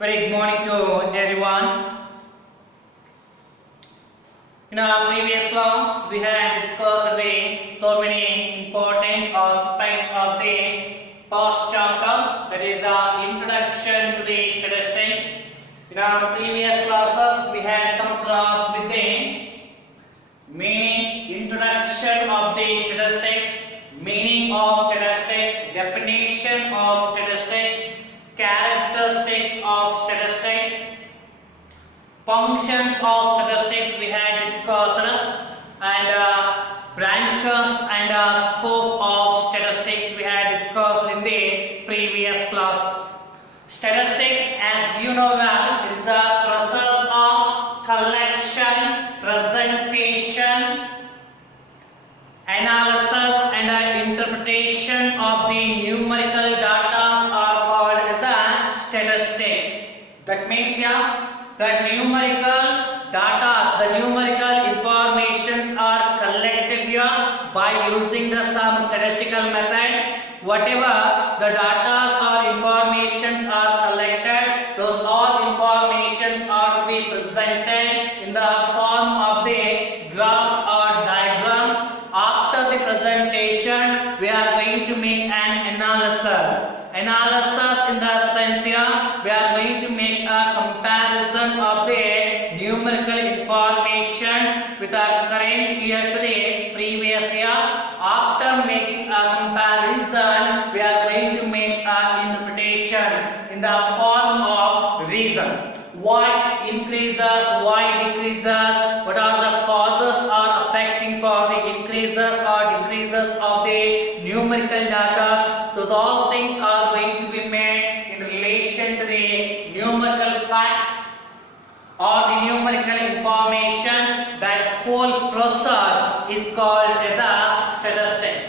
Very good morning to everyone. In our previous class, we had discussed so many important aspects of the first chapter, that is the introduction to the statistics. In our previous classes, we had come across with the meaning, introduction of the statistics, meaning of statistics, definition of statistics, characteristics of statistics, functions of statistics we had discussed, and branches and scope of statistics we had discussed in the previous classes. Statistics, as you know well, is the process of collection, presentation, analysis and interpretation of the numerical data are called as a statistics. That means the numerical data, the numerical informations are collected here by using some statistical method. Whatever the data or informations are collected, those all informations are to be presented in the form of the graphs or diagrams. After the presentation, we are going to make an analysis. Analysis in the sense here, we are going to make a comparison of the numerical information with the current year to the previous year. After making a comparison, we are going to make an interpretation in the form of reason. Why increases, why decreases, what are the causes are affecting for the increases or decreases of the numerical data. Those all things are going to be made in relation to the numerical fact or the numerical information. That whole process is called as a statistics.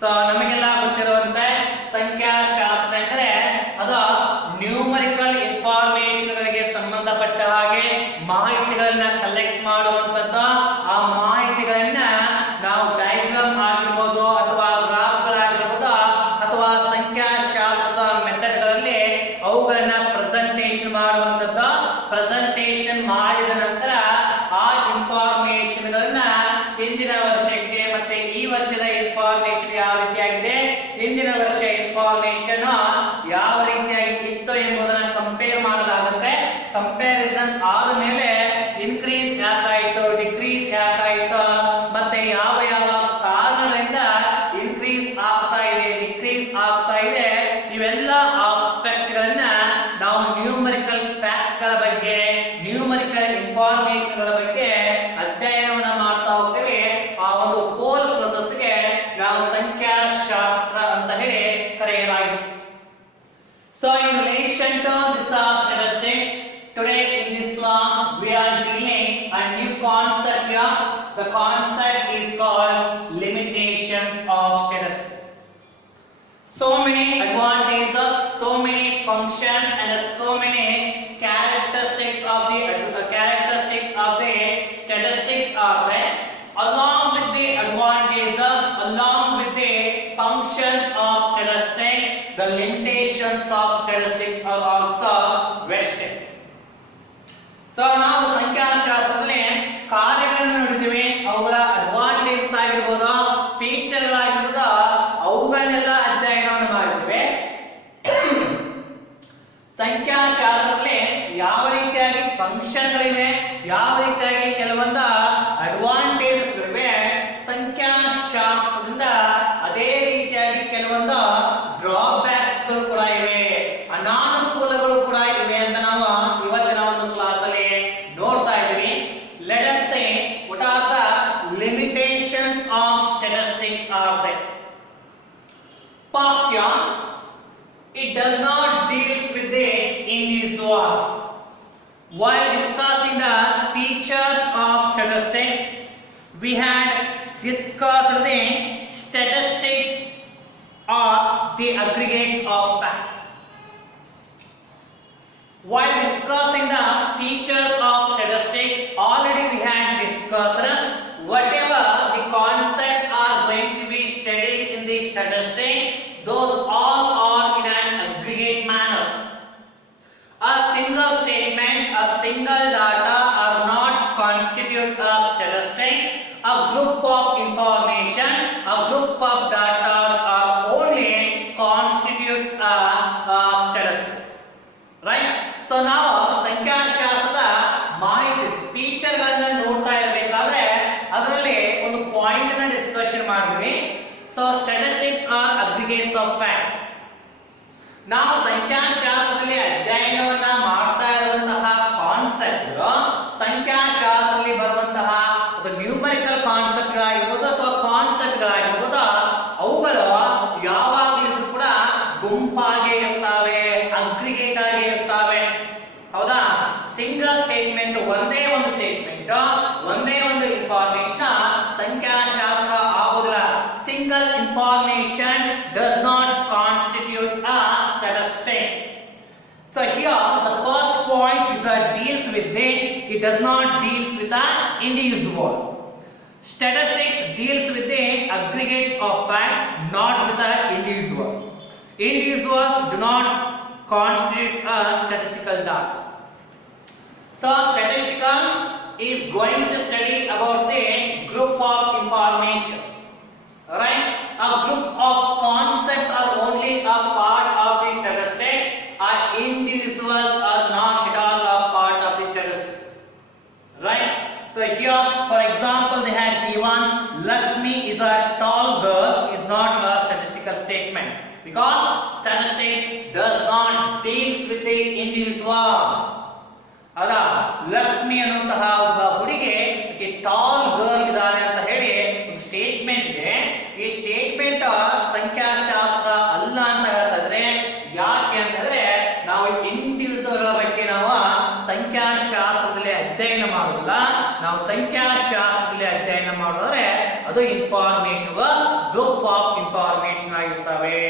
So ನಮಗೆಲ್ಲ ಗೊತ್ತಿರುವಂತೆ ಸಂಖ್ಯಾಶಾಸ್ತ್ರ ಎಂದರೆ ಅದು numerical information ಗಳಿಗೆ ಸಂಬಂಧಪಟ್ಟ ಹಾಗೆ ಮಾಹಿತಿಗಳನ್ನ ಕಲೆಕ್ಟ್ ಮಾಡುವಂತದ್ದು. ಆ ಮಾಹಿತಿಗಳನ್ನ ನಾವು ಡಯಾಗ್ರಾಮ್ ಆಗಿರಬಹುದು ಅಥವಾ ಗ್ರಾಫ್ಗಳಾಗಿರಬಹುದು ಅಥವಾ ಸಂಖ್ಯಾಶಾಸ್ತ್ರದ ಮೆಥಡ್ಗಳಲ್ಲಿ ಅವುಗಳನ್ನ ಪ್ರೆಸೆಂಟೇಷನ್ ಮಾಡುವಂತದ್ದು. ಪ್ರೆಸೆಂಟೇಷನ್ ಮಾಡಿದ ನಂತರ ಆ ಇನ್ಫಾರ್ಮೇಷನ್ಗಳನ್ನ ಹಿಂದಿನ ವರ್ಷಕ್ಕೆ ಮತ್ತೆ ಈ ವರ್ಷದ ಇನ್ಫಾರ್ಮೇಷನ್ ಯಾವ ರೀತಿಯಾಗಿದೆ, ಹಿಂದಿನ ವರ್ಷ ಇನ್ಫಾರ್ಮೇಷನ್ ಯಾವ ರೀತಿಯಾಗಿ ಇತ್ತು ಎಂಬುದನ್ನು ಕಂಪೇರ್ ಮಾಡಲಾಗುತ್ತೆ. ಕಂಪ್ಯಾರಿಸನ್ ಆದ ಮೇಲೆ ಇನ್ಕ್ರೀಸ್ ಯಾಕಾಯಿತು, ಡಿಕ್ರೀಸ್ ಯಾಕಾಯಿತು, ಮತ್ತೆ ಯಾವ ಯಾವ ಕಾರಣಗಳಿಂದ ಇನ್ಕ್ರೀಸ್ ಆಗ್ತಾ ಇದೆ, ಡಿಕ್ರೀಸ್ ಆಗ್ತಾ ಇದೆ, ಇವೆಲ್ಲ ಆಸ್ಪೆಕ್ಟ್ ಗಳನ್ನ ನಾವು ನ್ಯೂಮರಿಕಲ್ ಫ್ಯಾಕ್ಟ್ ಗಳ ಬಗ್ಗೆ, ನ್ಯೂಮರಿಕಲ್ ಇನ್ಫಾರ್ಮೇಷನ್ ಗಳ ಬಗ್ಗೆ ಅಧ್ಯಯನವನ್ನ ಮಾಡ್ತಾ ಹೋಗ್ತೇವೆ. ಆ ಒಂದು ಹೋಲ್ ಪ್ರೊಸೆಸ್ ಗೆ ನಾವು ಸಂಖ್ಯಾಶಾಸ್ತ್ರ ಅಂತ ಹೇಳಿ ಕರೆಯಲಾಗಿದೆ. So in relation to this statistics, today in this class we are dealing a new concept here. The concept is called limitations of statistics. So many advantages, so many functions and so many characteristics of the statistics are there. Along with the advantages, along with the functions of statistics, the limitations of statistics are also vested. So ನಾವು ಸಂಖ್ಯಾಶಾಸ್ತ್ರದಲ್ಲಿ ಕಾರ್ಯಗಳನ್ನು ನೋಡಿದ್ದೀವಿ, ಅವುಗಳ ಅಡ್ವಾಂಟೇಜಸ್ ಆಗಿರ್ಬೋದು, ಫೀಚರ್ಗಳಾಗಿರ್ಬೋದು, ಅವುಗಳನ್ನೆಲ್ಲ ಅಧ್ಯಯನವನ್ನು ಮಾಡಿದ್ದೀವಿ. ಸಂಖ್ಯಾಶಾಸ್ತ್ರದಲ್ಲಿ ಯಾವ ರೀತಿಯಾಗಿ ಫಂಕ್ಷನ್ಗಳಿವೆ, ಯಾವ ರೀತಿಯಾಗಿ ಕೆಲವೊಂದು ಅಡ್ವಾಂಟೇಜಸ್ಗಳಿವೆ, ಸಂಖ್ಯಾಶಾಸ್ತ್ರದಿಂದ ಅದೇ ರೀತಿಯಾಗಿ ಕೆಲವೊಂದು ಡ್ರಾಬ್ಯಾಕ್ಸ್ಗಳು ಕೂಡ ಇವೆ, ಅನಾನುಕೂಲಗಳು ಕೂಡ ಇವೆ ಅಂತ ನಾವು ಇವತ್ತಿನ ಒಂದು ಕ್ಲಾಸ್ ಅಲ್ಲಿ ನೋಡ್ತಾ ಇದ್ದೀವಿ. Let us say what are the limitations of statistics are there. First year, it does not deal with the individuals. While discussing the features of statistics, we had discussed the statistics or the aggregates of facts. While discussing the features of statistics, already we had discussed whatever the concepts are going to be studied in the statistics, those all are in an aggregate manner. A aggregates of facts. ನಾವು ಸಂಖ್ಯಾಶಾಸ್ತ್ರದಲ್ಲಿ ಅಧ್ಯಯನವನ್ನ ಮಾಡ್ತಾ ಇರುವಂತಹ ಕಾನ್ಸೆಪ್ಟ್ಗಳು ಸಂಖ್ಯಾಶಾಸ್ತ್ರದಲ್ಲಿ ಬರುವಂತಹ ನ್ಯೂಮರಿಕಲ್ ಕಾನ್ಸೆಪ್ಟ್ಗಳಾಗಿರ್ಬೋದು ಅಥವಾ ಕಾನ್ಸೆಪ್ಟ್ಗಳಾಗಿರ್ಬೋದು ಅವುಗಳು ಯಾವಾಗಲೂ ಕೂಡ ಗುಂಪಾಗಿ ಇರ್ತವೆ, ಅಗ್ರಿಗೇಟ್ ಆಗಿ ಇರ್ತವೆ. ಹೌದಾ? ಸಿಂಗಲ್ ಸ್ಟೇಟ್ಮೆಂಟ್, ಒಂದೇ ಒಂದು ಸ್ಟೇಟ್ಮೆಂಟ್, ಒಂದೇ ಒಂದು ಇನ್ಫಾರ್ಮೇಶನ್ ಸಂಖ್ಯಾಶಾಸ್ತ್ರ ಆಗುವುದಿಲ್ಲ. Single information does not constitute a statistics. So here the first point is that deals with it does not deals with the individuals. Statistics deals with the aggregates of facts, not with the individual. Individuals do not constitute a statistical data. So statistical is going to study about the group of information. Alright, a group of concepts are only a part of the statistics, or individuals are not at all a part of the statistics. Right? So here, for example, they had given Lakshmi is a tall girl is not a statistical statement because statistics does not deal with the individual. ಅದ ಲಕ್ಷ್ಮಿ ಅನ್ನುವಂತಹ ಒಬ್ಬ ಹುಡುಗಿ tall girl ಇದ್ದಾಳೆ ಅಂತ ಹೇಳಿ ಒಂದು ಸ್ಟೇಟ್ಮೆಂಟ್ ಇದೆ. ಈ ಸ್ಟೇಟ್ಮೆಂಟ್ ಸಂಖ್ಯಾಶಾಸ್ತ್ರ ಅಲ್ಲ ಅಂತ ಹೇಳ್ತಿದ್ರೆ ಯಾಕೆ ಅಂತಂದ್ರೆ ನಾವು ಇಂಡಿವಿಜುವಲ್ ಬಗ್ಗೆ ನಾವು ಸಂಖ್ಯಾಶಾಸ್ತ್ರದಲ್ಲಿ ಅಧ್ಯಯನ ಮಾಡೋದಿಲ್ಲ. ನಾವು ಸಂಖ್ಯಾಶಾಸ್ತ್ರದಲ್ಲಿ ಅಧ್ಯಯನ ಮಾಡಿದ್ರೆ ಅದು ಇನ್ಫಾರ್ಮೇಶನ್ ಗ್ರೂಪ್ ಆಫ್ ಇನ್ಫಾರ್ಮೇಶನ್ ಆಗಿರ್ತವೆ.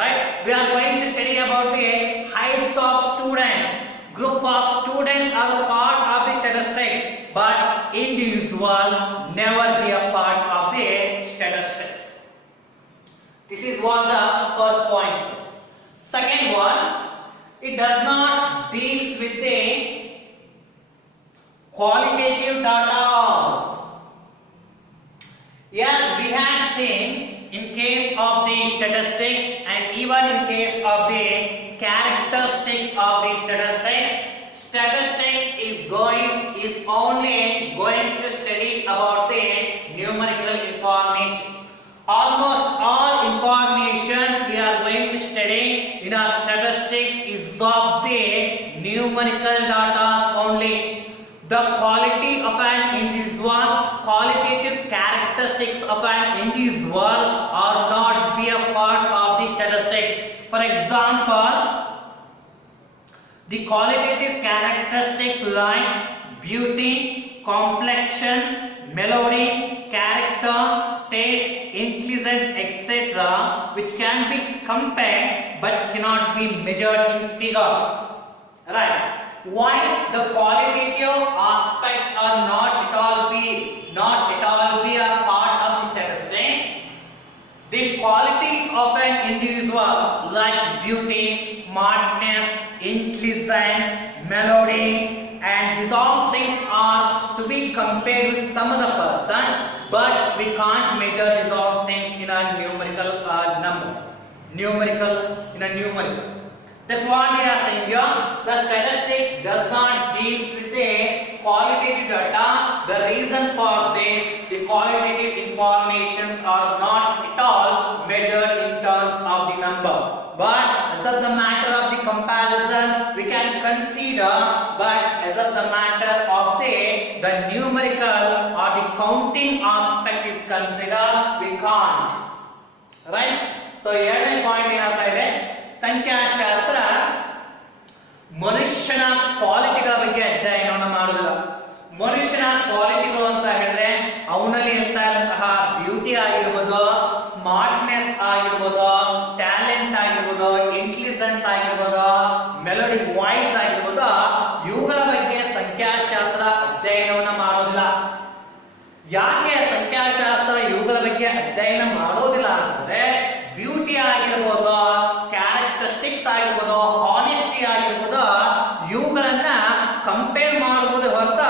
Right? We are going to study about the heights of students. Group of students are a part of the statistics, but individual never be a part of the statistics. This is what the first point. Second one, it does not deals with the qualitative data. Yes, we have seen in case of the statistics and even in case of the characteristics of the statistics is only going to study about the numerical information. Almost all informations we are going to study in our statistics is of the numerical data only. The quality of an individual, qualitative characteristics of an individual are not be a part of the statistics. For example, the qualitative characteristics like beauty, complexion, melody, character, taste, intelligence, etc., which can be compared but cannot be measured in figures. Right? Why the qualitative aspects are not at all be a part of the statistics? The qualities of an individual like beauty, smartness, intelligence, melody, and these all things are to be compared with some other person, but we can't measure these all things in a numerical numbers. Numerical. That's what they are saying here. The statistics does not deal with the qualitative data. The reason for this, the qualitative informations are not at all measured in terms of the number. But as of the matter of the comparison, we can consider. But as of the matter of the numerical or the counting aspect is considered, we can't. Right? So ಎರಡನೇ ಪಾಯಿಂಟ್ ಏನಾಗ್ತಾ ಇದೆ, ಸಂಖ್ಯಾಶಾಸ್ತ್ರ ಮನುಷ್ಯನ ಕ್ವಾಲಿಟಿಗಳ ಬಗ್ಗೆ ಅಧ್ಯಯನವನ್ನು ಮಾಡುವುದಿಲ್ಲ. ಮನುಷ್ಯನ ಕ್ವಾಲಿಟಿಗಳು ಅಂತ ಹೇಳಿದ್ರೆ ಅವನಲ್ಲಿ ಇರ್ತಾ ಇರುವಂತಹ ಬ್ಯೂಟಿ ಆಗಿರ್ಬೋದು, ಸ್ಮಾರ್ಟ್ನೆಸ್ ಆಗಿರ್ಬೋದು, ಟ್ಯಾಲೆಂಟ್ ಆಗಿರ್ಬೋದು, ಇಂಟೆಲಿಜೆನ್ಸ್ ಆಗಿರ್ಬೋದು, ಮೆಲೋಡಿ ವಾಯ್ಸ್ ಆಗಿರ್ಬೋದು, ಇವುಗಳ ಬಗ್ಗೆ ಸಂಖ್ಯಾಶಾಸ್ತ್ರ ಅಧ್ಯಯನವನ್ನು ಮಾಡೋದಿಲ್ಲ. ಯಾಕೆ ಸಂಖ್ಯಾಶಾಸ್ತ್ರ ಇವುಗಳ ಬಗ್ಗೆ ಅಧ್ಯಯನ ಮಾಡೋದಿಲ್ಲ ಅಂತಂದ್ರೆ ಬ್ಯೂಟಿ ಆಗಿರ್ಬೋದು, ಕ್ಯಾರೆಕ್ಟರಿಸ್ಟಿಕ್ಸ್ ಆಗಿರ್ಬೋದು, ಹಾನೆಸ್ಟಿ ಆಗಿರ್ಬೋದು, ಇವುಗಳನ್ನ ಕಂಪೇರ್ ಮಾಡಬಹುದು ಹೊರತು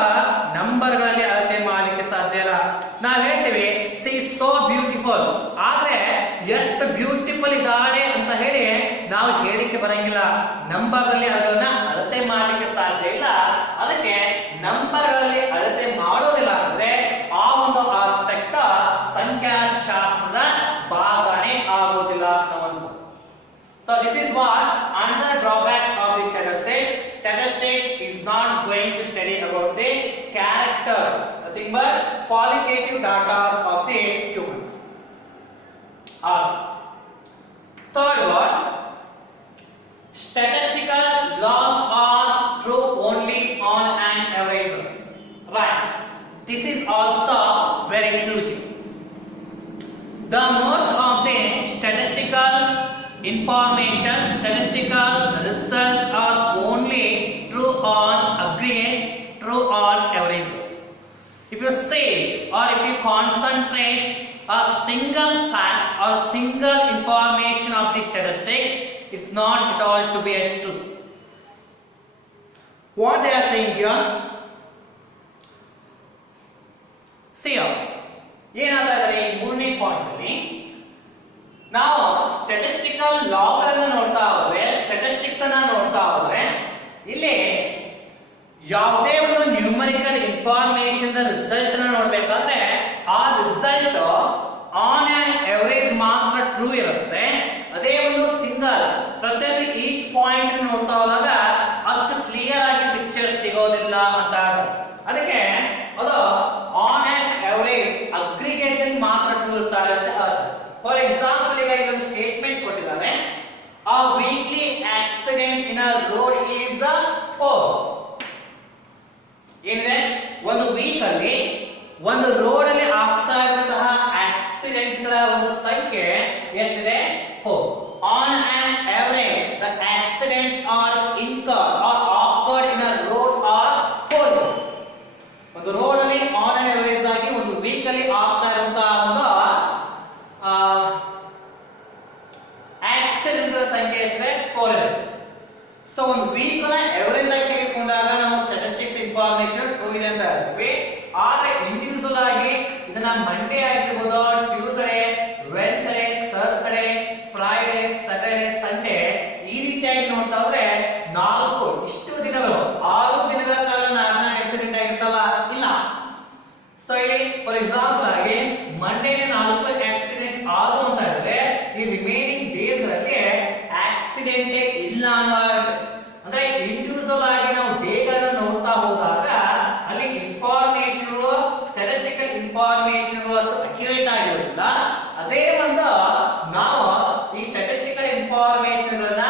ನಂಬರ್ಗಳಲ್ಲಿ ಅಳತೆ ಮಾಡಲಿಕ್ಕೆ ಸಾಧ್ಯ ಇಲ್ಲ. ನಾವು ಹೇಳ್ತೀವಿ ಸಿ ಸೋ ಬ್ಯೂಟಿಫುಲ್, ಆದ್ರೆ ಎಷ್ಟು ಬ್ಯೂಟಿಫುಲ್ ಇದ್ದಾಳೆ ಅಂತ ಹೇಳಿ ನಾವು ಹೇಳಿಕೆ ಬರಂಗಿಲ್ಲ. ನಂಬರ್ಗಳಲ್ಲಿ ಅದನ್ನ ಅಳತೆ ಮಾಡಲಿಕ್ಕೆ ಸಾಧ್ಯ ಇಲ್ಲ. ಅದಕ್ಕೆ ನಂಬರ್ಗಳಲ್ಲಿ ಅಳತೆ ಮಾಡೋದಿಲ್ಲ ಅಂದ್ರೆ ಆ ಒಂದು ಆಸ್ಪೆಕ್ಟ್ ಸಂಖ್ಯಾಶಾಸ್ತ್ರದ ಭಾಗನೇ ಆಗೋದಿಲ್ಲ ಅನ್ನುವಂಥದ್ದು. So this is what another drawbacks of the statistics. Statistics is not going to study about the characters, nothing but qualitative data of the humans. Third one, statistical laws are true only on an averages. Right. This is also very true here. The most of the statistical information, statistical results are only true on aggregate, true on averages. If you say or if you concentrate a single fact or single information of the statistics, it's not at all to be a truth. What they are saying here? See here. ಏನಾಗ್ತಾ ಇದ್ದಾರೆ ಈ ಮೂರನೇ ಪಾಯಿಂಟ್ ಅಲ್ಲಿ ನಾವು ಸ್ಟ್ಯಾಟಿಸ್ಟಿಕಲ್ ಲಾಗಳನ್ನು ನೋಡ್ತಾ ಹೋದ್ರೆ, ಸ್ಟ್ಯಾಟಿಸ್ಟಿಕ್ಸ್ ಅನ್ನ ನೋಡ್ತಾ ಹೋದ್ರೆ ಇಲ್ಲಿ ಯಾವುದೇ ಒಂದು ನ್ಯೂಮರಿಕಲ್ ಇನ್ಫಾರ್ಮೇಶನ್ ರಿಸಲ್ಟ್ ಅನ್ನ ನೋಡ್ಬೇಕಾದ್ರೆ ಆ ರಿಸಲ್ಟ್ ಆನ್ ಆನ್ ಎವರೇಜ್ ಮಾತ್ರ ಟ್ರೂ ಇರುತ್ತೆ. ಅದೇ ಒಂದು ಸಿಂಗಲ್ ಪ್ರತಿಯೊಂದು ಈಚ್ ಪಾಯಿಂಟ್ ನೋಡ್ತಾ ಹೋದಾಗ ಅಷ್ಟು ಕ್ಲಿಯರ್ ಆಗಿ ಪಿಕ್ಚರ್ ಸಿಗೋದಿಲ್ಲ ಅಂತ. ಅದಕ್ಕೆ ಅದು ಆನ್ ಆನ್ ಎವರೇಜ್ ಅಗ್ರಿಗೇಟ್ ಮಾತ್ರ ಟ್ರೂ ಇರ್ತಾರೆ ಅಂತ ಹೇಳ್ತಾರೆ. ಫಾರ್ ಎಕ್ಸಾಂಪಲ್, ಈಗ ಇದೊಂದು ಸ್ಟೇಟ್ಮೆಂಟ್ ಕೊಟ್ಟಿದ್ದಾರೆ, a weekly accident in a road is 4. ಏನಿದೆ, ಒಂದು ವೀಕ್ ಅಲ್ಲಿ ಒಂದು ರೋಡ್ ಅಲ್ಲಿ ಆಗ್ತಾ ಇರುವಂತಹ ಆಕ್ಸಿಡೆಂಟ್ ಗಳ ಒಂದು ಸಂಖ್ಯೆ ಎಷ್ಟಿದೆ? 4. On on average the accidents R incurred or occurred in a road are 4. ಒಂದು ರೋಡ್ ಅಲ್ಲಿ ಆನ್ ಆನ್ ಅವರೇಜ್ ಆಗಿ ಒಂದು ವೀಕ್ ಅಲ್ಲಿ ಆಗ್ತಾ ಇರುವಂತಹ ಒಂದು ಆಕ್ಸಿಡೆಂಟ್ ಗಳ ಸಂಖ್ಯೆ ಎಷ್ಟಿದೆ? 4 ಇದೆ. ಸೊ ಒಂದು ವೀಕ್ ನ ಅವರೇಜ್ ಆಗಿ ತೆಗೆದುಕೊಂಡಾಗ ನಾವು ಸ್ಟ್ಯಾಟಿಸ್ಟಿಕ್ಸ್ ಇನ್ಫಾರ್ಮೇಶನ್ ಟ್ರೂ ಇದೆ ಅಂತ ಹೇಳ್ತೀವಿ. ಆದ್ರೆ ಇಂಡಿವಿಜುವಲ್ ಆಗಿ ಇದನ್ನ ಮಂಡೇ ಆಗಿರ್ಬೋದು, Tuesday, Wednesday, Thursday, Friday, Saturday, Sunday ಈ ರೀತಿಯಾಗಿ ನೋಡ್ತಾ ಹೋದ್ರೆ 4 ಇಷ್ಟು ದಿನಗಳು 6 ದಿನಗಳ ಕಾಲ ನಾರ್ಮಲ್ ಆಕ್ಸಿಡೆಂಟ್ ಆಗಿರ್ತಾವ? ಇಲ್ಲ. ಸೊ ಇಲ್ಲಿ ಫಾರ್ ಎಕ್ಸಾಂಪಲ್ ಆಗಿ ಮಂಡೇ 4 ಆಕ್ಸಿಡೆಂಟ್ ಆದು ಅಂತ ಹೇಳಿದ್ರೆ ಈ ರಿಮೈನಿಂಗ್ ಡೇಸ್ ಅಲ್ಲಿ ಆಕ್ಸಿಡೆಂಟ್ ಇಲ್ಲ ಅನ್ನೋ ಅಂದ್ರೆ ಇಂಡಿವಿಜುವಲ್ ಆಗಿ ನಾವು ಡೇಗಳನ್ನು ನೋಡ್ತಾ ಹೋದಾಗ ಅಲ್ಲಿ ಇನ್ಫಾರ್ಮೇಶನ್ ಸ್ಟ್ಯಾಟಿಸ್ಟಿಕಲ್ ಇನ್ಫಾರ್ಮೇಶನ್ ಅಷ್ಟು ಅಕ್ಯುರೇಟ್ ಆಗಿರೋದಿಲ್ಲ. ಅದೇ ಒಂದು ನಾವು ಈ ಸ್ಟ್ಯಾಟಿಸ್ಟಿಕಲ್ ಇನ್ಫಾರ್ಮೇಶನ್ ಗಳನ್ನ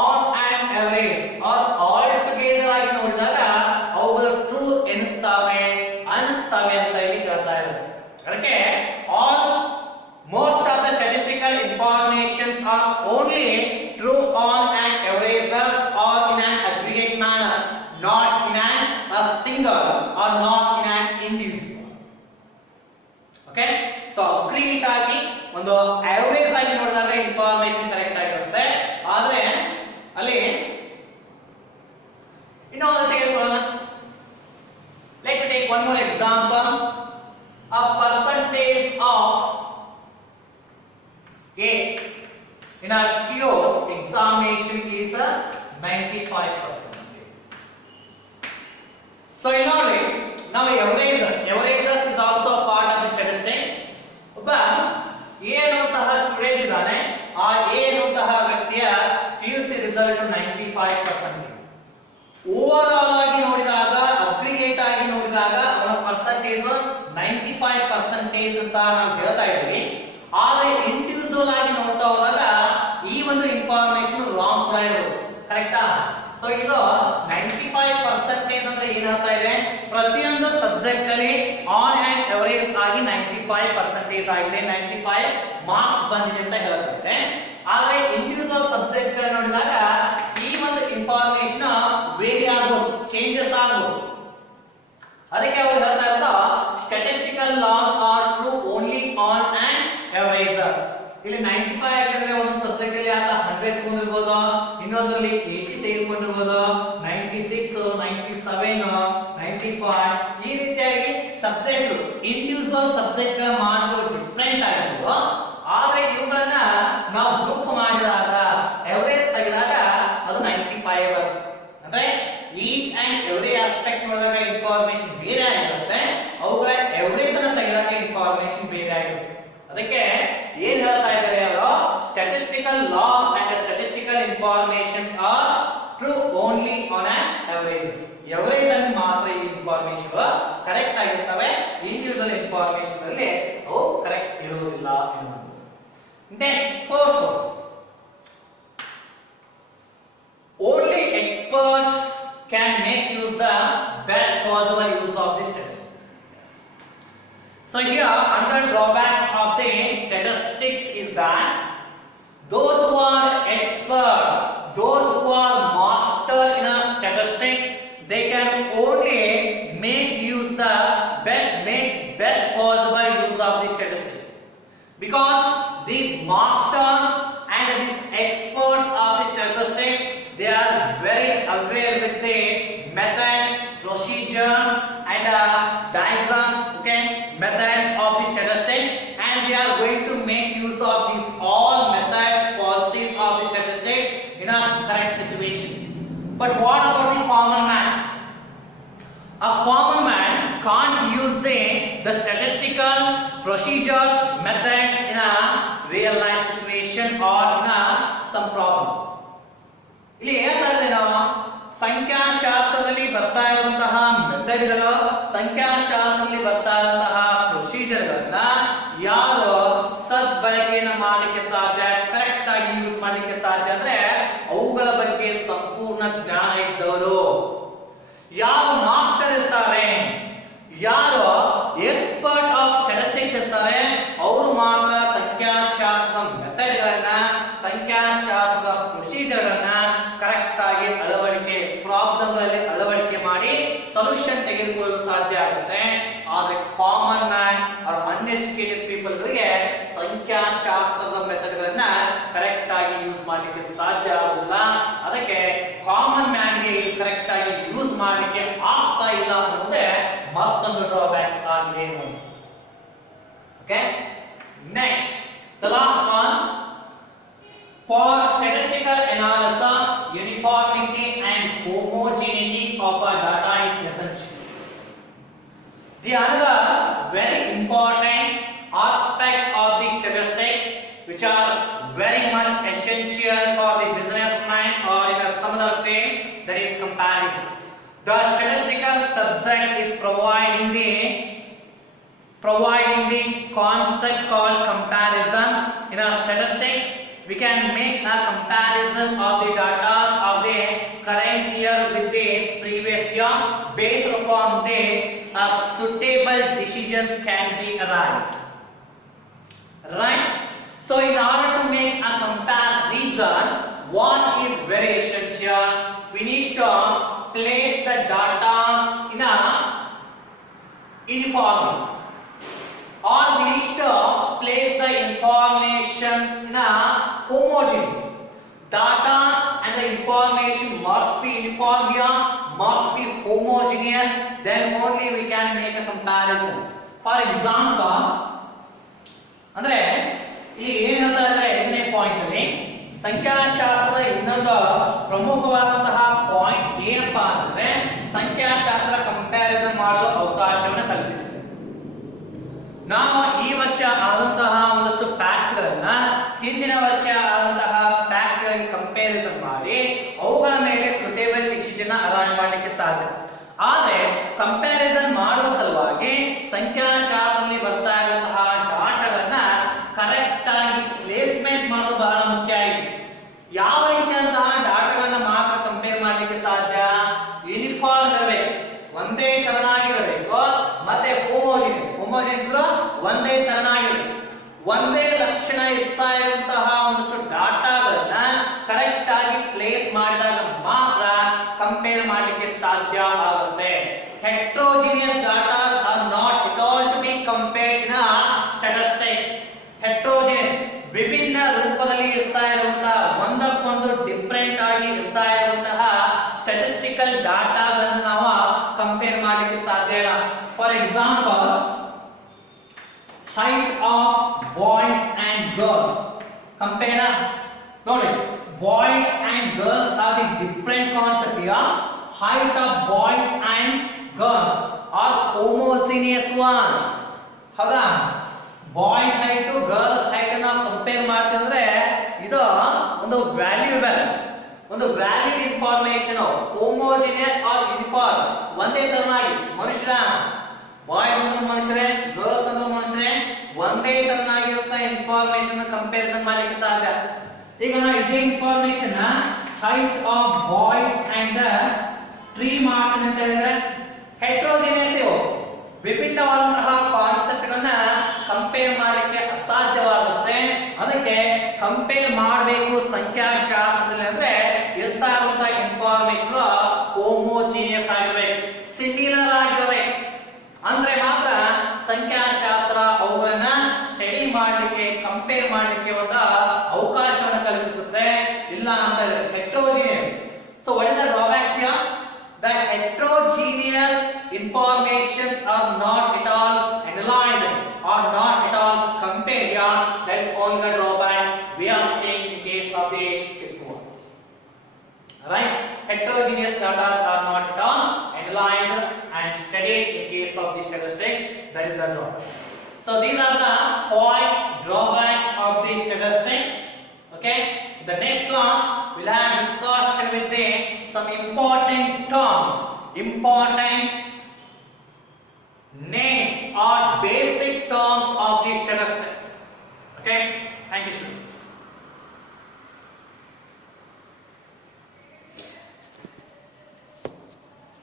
on on average are all together ಆಗಿ ನೋಡಿದಾಗ ಅವುಗಳು ಟ್ರೂ ಅನಿಸ್ತವೆ ಅಂತ ಇಲ್ಲಿ ಹೇಳ್ತಾ ಇದ್ದಾರೆ. ಅದಕ್ಕೆ all most of the statistical informations are only true on an averages or in an aggregate manner, not in a single or not in an individual. Okay, so aggregate ಆಗಿ ಒಂದು average ಆಗಿ ನೋಡಿದಾಗ ಇನ್ಫಾರ್ಮೇಶನ್ ಕರೆಕ್ಟ್ ಆಗಿರುತ್ತೆ. ಆದ್ರೆ ಅಲ್ಲಿ ಇನ್ನೊಂದು ತೆಗೆದುಕೊಳ್ಳೋಣ. Let me take one more example. A percentage of A in a pure examination is 95%. So in order now averages is also a part of the statistics. But A ಅನ್ನುವಂತಹ ಸ್ಟೂಡೆಂಟ್ ಇದ್ದಾನೆ, ಆ A ಅನ್ನುವಂತಹ ವ್ಯಕ್ತಿಯ PUC ರಿಸಲ್ಟ್ 95%. ಓವರ್ ಆಲ್ ಆಗಿ ನೋಡಿದಾಗ, ಅಗ್ರಿಗೇಟ್ ಆಗಿ ನೋಡಿದಾಗ ಅವನ ಪರ್ಸೆಂಟೇಜ್ 95% ಅಂತ ನಾವು ಹೇಳ್ತಾ ಇದ್ದೀವಿ. ಆದ್ರೆ ಇಂಡಿವಿಜುವಲ್ ಆಗಿ ನೋಡ್ತಾ ಹೋದಾಗ ಈ ಒಂದು ಇನ್ಫಾರ್ಮೇಶನ್ ರಾಂಗ್ ಕೂಡ ಇರೋದು. ಕರೆಕ್ಟಾ? ಸೊ ಇದು 95% ಅಂದ್ರೆ ಏನ್ ಹೇಳ್ತಾ ಇದೆ? ಪ್ರತಿಯೊಂದು ಸಬ್ಜೆಕ್ಟ್ ಅಲ್ಲಿ ಆನ್ ಅಂಡ್ ಅವರೇಜ್ ಆಗಿ 95% ಆಗಿದೆ, 95 ಮಾರ್ಕ್ಸ್ ಬಂದಿದೆ ಅಂತ ಹೇಳ್ತಾ ಇದೆ. ಆದ್ರೆ ಇಂಡಿವಿಜುವಲ್ ಸಬ್ಜೆಕ್ಟ್ ಗಳು ನೋಡಿದಾಗ ಈ ಒಂದು ಇನ್ಫಾರ್ಮೇಶನ್ ವೇರಿ ಆಗಬಹುದು, ಚೇಂಜಸ್ ಆಗಬಹುದು. ಅದಕ್ಕೆ ಅವರು ಹೇಳ್ತಾ ಇರೋದು statistical laws are true only on and averages. ಇಲ್ಲಿ 95 ಆಗಿದ್ರೆ ಒಂದು ಸಬ್ಜೆಕ್ಟ್ ಅಲ್ಲಿ ಆತ 100 ತಗೊಂಡಿರಬಹುದು, ಇನ್ನೊಂದರಲ್ಲಿ 80 ತೆಗೆದುಕೊಂಡಿರಬಹುದು, 96, 97, 95 ಈ ರೀತಿಯಾಗಿ ಸಬ್ಜೆಕ್ಟ್ ಇಂಡಿವಿಜುವಲ್ ಸಬ್ಜೆಕ್ಟ್ ಗಳ ಮಾರ್ಕ್ಸ್ ಡಿಫರೆಂಟ್ ಆಗಿರಬಹುದು. ಆದ್ರೆ ಇವುಗಳನ್ನ ನಾವು ಗ್ರೂಪ್ ಮಾಡಿದಾಗ ಎವರೇಜ್ ತೆಗೆದಾಗ ಅದು 95 ಬರುತ್ತೆ. ಅಂದ್ರೆ ಈಚ್ ಅಂಡ್ ಎವ್ರಿ ಆಸ್ಪೆಕ್ಟ್ ನೋಡಿದಾಗ ಇನ್ಫಾರ್ಮೇಶನ್ ಬೇರೆ ಆಗಿರುತ್ತೆ, ಅವುಗಳ ಎವರೇಜ್ ಅನ್ನು ತೆಗೆದಾಗ ಇನ್ಫಾರ್ಮೇಶನ್ ಬೇರೆ ಆಗಿರುತ್ತೆ. ಅದಕ್ಕೆ ಏನ್ ಹೇಳ್ತಾ ಇದ್ದಾರೆ ಅವರು? informations are true only on an average. Average ಅಲ್ಲಿ ಮಾತ್ರ ಈ ಇನ್ಫಾರ್ಮೇಶನ್ ಕರೆಕ್ಟ್ ಆಗಿರ್ತವೆ, ಇಂಡಿವಿಜುವಲ್ ಇನ್ಫಾರ್ಮೇಶನ್ ಅಲ್ಲಿ ಅವು ಕರೆಕ್ಟ್ ಇರುವುದಿಲ್ಲ ಎನ್ನುವುದು. Next fourth, only experts can make use the best possible use of the statistics. So here another drawbacks of the statistics is that those who are expert, those who are master in a statistics, they can only make best possible use of the statistics, because these masters and these experts of the statistics, they are very aware with the methods, procedures and diagrams, okay, methods of the statistics, and they are going to make use of these all methods, policies of the statistics in a correct situation. But what about the common man? A common man can't use the statistical procedures, methods in a real life situation or in some problems. ಇಲ್ಲಿ ಏನಾಗಿದೆ, ನಾವು ಸಂಖ್ಯಾಶಾಸ್ತ್ರದಲ್ಲಿ ಬರ್ತಾ ಇರುವಂತಹ ಮೆಥಡ್ಗಳು, ಸಂಖ್ಯಾಶಾಸ್ತ್ರದಲ್ಲಿ ಬರ್ತಾ ಇರುವಂತಹ ಪ್ರೊಸೀಜರ್ಗಳನ್ನ ಯಾರು ಸದ್ಬಳಕೆಯನ್ನು ಮಾಡಲಿಕ್ಕೆ ಸಾಧ್ಯ, ಕರೆಕ್ಟ್ ಆಗಿ ಯೂಸ್ ಮಾಡಲಿಕ್ಕೆ ಸಾಧ್ಯ ಅಂದ್ರೆ ಅವುಗಳ ಬಗ್ಗೆ ಸಂಪೂರ್ಣ ಜ್ಞಾನ ಇದ್ದವರು. ಯಾರು ಮಾಸ್ಟರ್ ಇರ್ತಾರೆ, ಯಾರು ಎಕ್ಸ್ಪರ್ಟ್ ಆಫ್ ಸ್ಟ್ಯಾಟಿಸ್ಟಿಕ್ಸ್ ಇರ್ತಾರೆ, ಅವರು ಮಾತ್ರ ಸಂಖ್ಯಾಶಾಸ್ತ್ರದ ಮೆಥಡ್ಗಳನ್ನ, ಸಂಖ್ಯಾಶಾಸ್ತ್ರದ ಪ್ರೊಸೀಜರ್ಗಳನ್ನ ಕರೆಕ್ಟ್ ಆಗಿ ಅಳವಡಿಕೆ, ಪ್ರಾಬ್ಲಮ್ಗಳಲ್ಲಿ ಅಳವಡಿಕೆ ಮಾಡಿ ಸೊಲ್ಯೂಷನ್ ತೆಗೆದುಕೊಳ್ಳಲು ಸಾಧ್ಯ ಆಗುತ್ತೆ. ಆದ್ರೆ common man or uneducated people ಗಳಿಗೆ ಸಂಖ್ಯಾಶಾಸ್ತ್ರದ ಮೆಥಡ್ಗಳನ್ನ ಕರೆಕ್ಟ್ ಆಗಿ ಯೂಸ್ ಮಾಡಲಿಕ್ಕೆ ಸಾಧ್ಯ ಆಗುವುದಿಲ್ಲ. ಅದಕ್ಕೆ ಕಾಮನ್ ಮ್ಯಾನ್ ಗೆ ಕರೆಕ್ಟ್ ಆಗಿ ಯೂಸ್ ಮಾಡಲಿಕ್ಕೆ ಆಗ್ತಾ ಇಲ್ಲ ಅನ್ನೋದೇ ಮತ್ತೊಂದು ಡ್ರಾಬ್ಯಾಕ್ಸ್ ಆಗಿದೆ. Okay, next the last one, for statistical analysis, uniformity and homogeneity of a data is essential. The another very important aspect of the statistics, which are very much essential for the businessman or in some other field, that is comparison. The statistical subject is providing the concept called comparison. In our statistics, we can make a comparison of the data of the current year with the previous year. Based upon this, a suitable decisions can be arrived. Right? So in order to make a comparison, what is very essential? We need to place the data in a uniformity, or we need to place the information in a homogeneity. Data and the information must be uniform here, must be homogeneous, then only we can make a comparison. For example, ಅಂದ್ರೆ ಈ ಏನಂತ ಅಂದ್ರೆ ಇದನ್ನೇ ಪಾಯಿಂಟ್ ಅಲ್ಲಿ ಸಂಖ್ಯಾಶಾಸ್ತ್ರದ ಇನ್ನೊಂದು ಪ್ರಮುಖವಾದಂತಹ ಪಾಯಿಂಟ್ ಏನಪ್ಪಾ ಅಂದ್ರೆ ಸಂಖ್ಯಾಶಾಸ್ತ್ರ ಕಂಪ್ಯಾರಿಸನ್ ಮಾಡಲು ಅವಕಾಶವನ್ನು ಕಲ್ಪಿಸಿದೆ. ನಾವು ಈ ವರ್ಷ ಆದಂತಹ ಒಂದಷ್ಟು ಫ್ಯಾಕ್ಟ್ಗಳನ್ನ ಹಿಂದಿನ ವರ್ಷ ಆದಂತಹ ಫ್ಯಾಕ್ಟ್ಗಳಿಗೆ ಕಂಪ್ಯಾರಿಸನ್ ಮಾಡಿ ಅವುಗಳ ಮೇಲೆ ಸುಟೇಬಲ್ ಡಿಸಿಷನ್ ಅರೈವ್ ಮಾಡಲಿಕ್ಕೆ ಸಾಧ್ಯ. ಆದರೆ ಕಂಪ್ಯಾರಿಸನ್ ಮಾಡುವ ಸಲುವಾಗಿ ಸಂಖ್ಯಾಶಾಸ್ತ್ರದಲ್ಲಿ ಬರ್ತಾ ಇರುವಂತಹ ಡಾಟಾಗಳನ್ನ ಕರೆಕ್ಟ್ ಆಗಿ ಪ್ಲೇಸ್ಮೆಂಟ್ ಮಾಡೋದು ಬಹಳ ಮುಖ್ಯ ಆಗಿದೆ. ಯಾವ ರೀತಿಯಂತಹ ಡಾಟಾಗಳನ್ನ ಮಾತ್ರ ಕಂಪೇರ್ ಮಾಡಲಿಕ್ಕೆ ಸಾಧ್ಯ? ಯೂನಿಫಾರ್ಮ್ ಇರಬೇಕು, ಒಂದೇ ತರನಾಗಿರಬೇಕು, ಮತ್ತೆ ಹೋಮೋಜಿನಿಯಸ್ ಒಂದೇ ತರನಾಗಿರಬೇಕು. ಒಂದೇ ಲಕ್ಷಣ ಇರ್ತಾ ಇರುವಂತಹ ಒಂದಷ್ಟು ಡಾಟಾಗಳನ್ನ ಕರೆಕ್ಟ್ ಆಗಿ ಪ್ಲೇಸ್ ಮಾಡಿದಾಗ ಮಾತ್ರ ಕಂಪೇರ್ ಮಾಡಲಿಕ್ಕೆ ಸಾಧ್ಯ ಆಗುತ್ತೆ. Heterogeneous datas are not at all to be compared in a statistics. Heterogeneous ವಿಭಿನ್ನ ರೂಪದಲ್ಲಿ ಇರ್ತಾ ಇರುವಂತಹ ಒಂದಕ್ಕೊಂದು ಡಿಫರೆಂಟ್ ಆಗಿ ಇರ್ತಾ ಇರುವಂತಹ ಸ್ಟ್ಯಾಟಿಸ್ಟಿಕಲ್ ಡಾಟಾಗಳನ್ನು ನಾವು ಕಂಪೇರ್ ಮಾಡಲಿಕ್ಕೆ ಸಾಧ್ಯ ಇಲ್ಲ. For example, height of boys and girls. Compare. Notice, boys and girls are the different concept here. Height of boys and girls are homogeneous one. ಹೌದಾ? ಬಾಯ್ಸ್ ಹೈಟ್ ಗರ್ಲ್ಸ್ ಹೈಟ್ ಅನ್ನ ಕಂಪೇರ್ ಮಾಡ್ತಿದ್ರೆ ಇದು ಒಂದು ವ್ಯಾಲ್ಯೂಬಲ್ ಒಂದು valid information homogeneous or uniform ಒಂದೇ ತರನಾಗಿ ಮನುಷ್ಯರ ಬಾಯ್ಸ್ ಅಂದ್ರೆ ಮನುಷ್ಯರೇ ಗರ್ಲ್ಸ್ ಅಂದ್ರೆ ಮನುಷ್ಯರೇ ಒಂದೇ ತರನಾಗಿರುತ್ತ ಇನ್ಫಾರ್ಮೇಶನ್ ಕಂಪ್ಯಾರಿಸನ್ ಮಾಡಲಿಕ್ಕೆ ಸಾಧ್ಯ. ಈಗ ನಾವು ಇದೇ information height of boys and tree ಮಾಡ್ತೀನಿ ಅಂತ ಹೇಳಿದ್ರೆ ಹೆಟ್ರೋಜಿನಿಯಸ್ ಇವು ವಿಭಿನ್ನವಾದಂತಹ ಕಾನ್ಸೆಪ್ಟ್ ಗಳನ್ನ ಕಂಪೇರ್ ಮಾಡಲಿಕ್ಕೆ ಅಸಾಧ್ಯವಾಗುತ್ತೆ. ಅದಕ್ಕೆ ಕಂಪೇರ್ ಮಾಡಬೇಕು ಸಂಖ್ಯಾಶಾಸ್ತ್ರದಲ್ಲಿ ಅಂದ್ರೆ ಇರ್ತಾ ಇರುವಂತಹ ಇನ್ಫಾರ್ಮೇಶನ್ ಹೋಮೋಜಿನಿಯಸ್ ಆಗಿರಬೇಕು, ಸಿಮಿಲರ್ ಆಗಿರಬೇಕು. ಅಂದ್ರೆ ಮಾತ್ರ ಸಂಖ್ಯಾಶಾಸ್ತ್ರ ಅವುಗಳನ್ನ ಸ್ಟಡಿ ಮಾಡಲಿಕ್ಕೆ ಕಂಪೇರ್ ಮಾಡಲಿಕ್ಕೆ ಒಂದು ಅವಕಾಶವನ್ನು ಕಲ್ಪಿಸುತ್ತೆ. ಇಲ್ಲ ಅಂತ heterogeneous. So what is the drawbacks here? The heterogeneous informations are not at all analyzed or not at all compared here. That is all the drawback we are seeing in case of the fifth one. Right? Heterogeneous data are not at all analyzed and studied in case of the statistics. That is the drawback. So these are the 5 drawbacks of the statistics. Okay? In the next class we'll have discussion with the some important terms, important names or basic terms of the statistics.